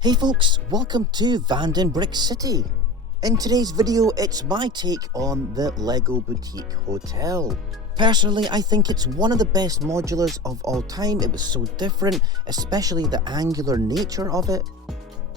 Hey folks, welcome to Vanden Brick City. In today's video, it's my take on the Lego Boutique Hotel. Personally, I think it's one of the best modulars of all time. It was so different, especially the angular nature of it.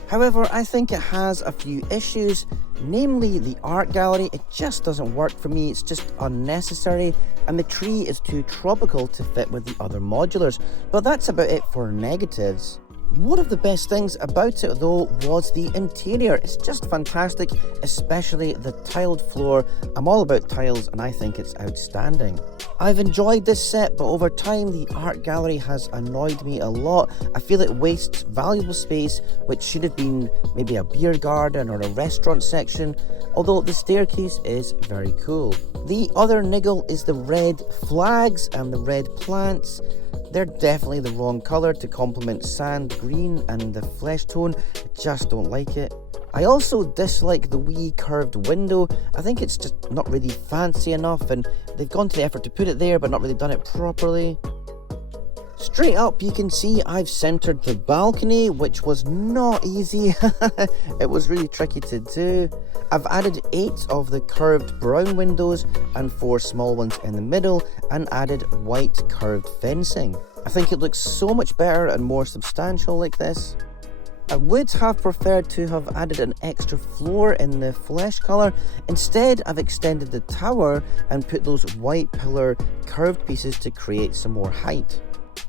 However, I think it has a few issues, namely the art gallery. It just doesn't work for me, it's just unnecessary, and the tree is too tropical to fit with the other modulars, but that's about it for negatives. One of the best things about it though was the interior. It's just fantastic, especially the tiled floor. I'm all about tiles and I think it's outstanding. I've enjoyed this set, but over time the art gallery has annoyed me a lot. I feel it wastes valuable space which should have been maybe a beer garden or a restaurant section, although the staircase is very cool. The other niggle is the red flags and the red plants. They're definitely the wrong colour to complement sand green and the flesh tone. I just don't like it. I also dislike the wee curved window. I think it's just not really fancy enough, and they've gone to the effort to put it there but not really done it properly. Straight up you can see I've centered the balcony, which was not easy. It was really tricky to do. I've added 8 of the curved brown windows and 4 small ones in the middle, and added white curved fencing. I think it looks so much better and more substantial like this. I would have preferred to have added an extra floor in the flesh colour. Instead, I've extended the tower and put those white pillar curved pieces to create some more height.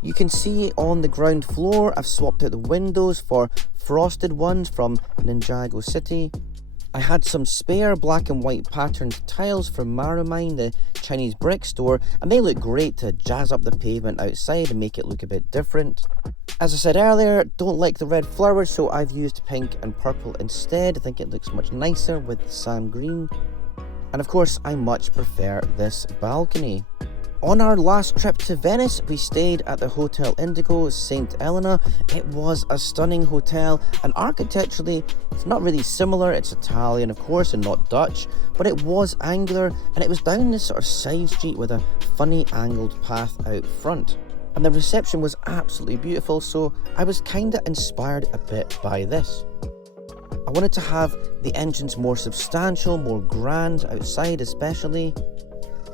You can see on the ground floor I've swapped out the windows for frosted ones from Ninjago City. I had some spare black and white patterned tiles from Marumine, the Chinese brick store, and they look great to jazz up the pavement outside and make it look a bit different. As I said earlier, don't like the red flowers, so I've used pink and purple instead. I think it looks much nicer with sand green. And of course, I much prefer this balcony. On our last trip to Venice, we stayed at the Hotel Indigo St. Helena. It was a stunning hotel, and architecturally, it's not really similar. It's Italian, of course, and not Dutch, but it was angular, and it was down this sort of side street with a funny angled path out front. And the reception was absolutely beautiful, so I was kinda inspired a bit by this. I wanted to have the entrance more substantial, more grand outside especially.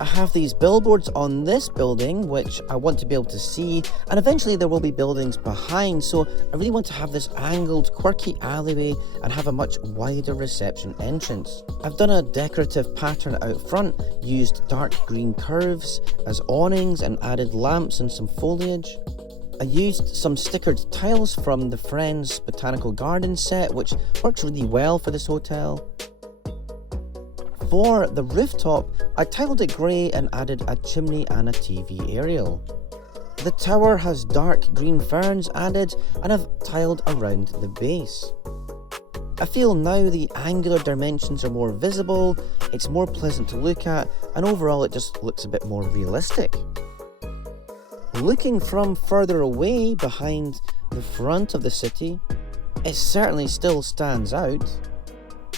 I have these billboards on this building which I want to be able to see, and eventually there will be buildings behind, so I really want to have this angled quirky alleyway and have a much wider reception entrance. I've done a decorative pattern out front, used dark green curves as awnings and added lamps and some foliage. I used some stickered tiles from the Friends Botanical Garden set, which works really well for this hotel. For the rooftop, I tiled it grey and added a chimney and a TV aerial. The tower has dark green ferns added, and I've tiled around the base. I feel now the angular dimensions are more visible, it's more pleasant to look at, and overall it just looks a bit more realistic. Looking from further away behind the front of the city, it certainly still stands out.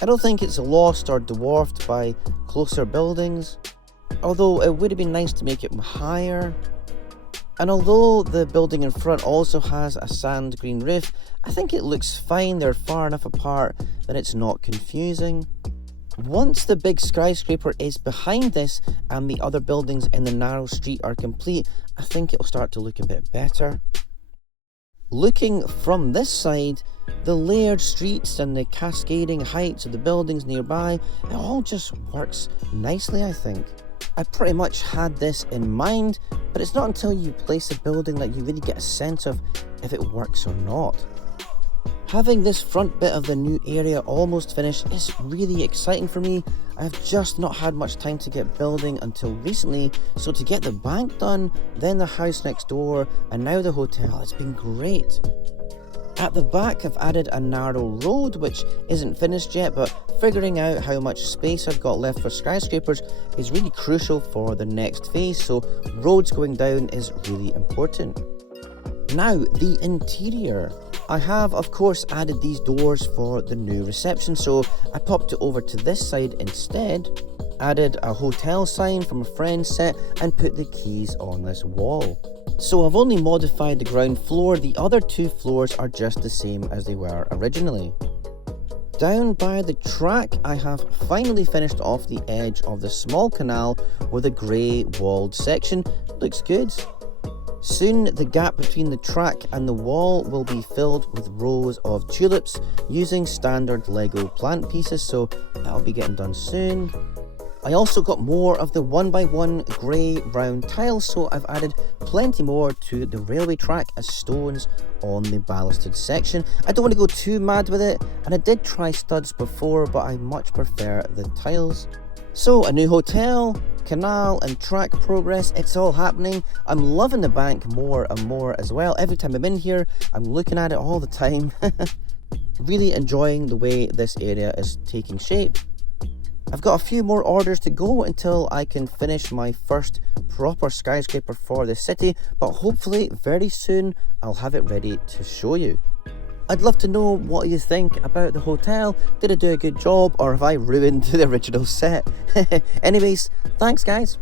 I don't think it's lost or dwarfed by closer buildings, although it would have been nice to make it higher. And although the building in front also has a sand green roof, I think it looks fine. They're far enough apart that it's not confusing. Once the big skyscraper is behind this and the other buildings in the narrow street are complete, I think it will start to look a bit better. Looking from this side, the layered streets and the cascading heights of the buildings nearby, it all just works nicely, I think. I pretty much had this in mind, but it's not until you place a building that you really get a sense of if it works or not. Having this front bit of the new area almost finished is really exciting for me. I've just not had much time to get building until recently, so to get the bank done, then the house next door, and now the hotel, it's been great. At the back I've added a narrow road which isn't finished yet, but figuring out how much space I've got left for skyscrapers is really crucial for the next phase, so roads going down is really important. Now, the interior. I have of course added these doors for the new reception, so I popped it over to this side instead. added a hotel sign from a friend's set and put the keys on this wall. So I've only modified the ground floor, the other 2 floors are just the same as they were originally. Down by the track, I have finally finished off the edge of the small canal with a grey walled section. Looks good. Soon the gap between the track and the wall will be filled with rows of tulips using standard Lego plant pieces, so that'll be getting done soon. I also got more of the 1x1 grey round tiles, so I've added plenty more to the railway track as stones on the ballasted section. I don't want to go too mad with it, and I did try studs before, but I much prefer the tiles. So a new hotel, canal and track progress, it's all happening. I'm loving the bank more and more as well. Every time I'm in here, I'm looking at it all the time. Really enjoying the way this area is taking shape. I've got a few more orders to go until I can finish my first proper skyscraper for the city, but hopefully very soon I'll have it ready to show you. I'd love to know what you think about the hotel. Did I do a good job, or have I ruined the original set? Anyways, thanks guys.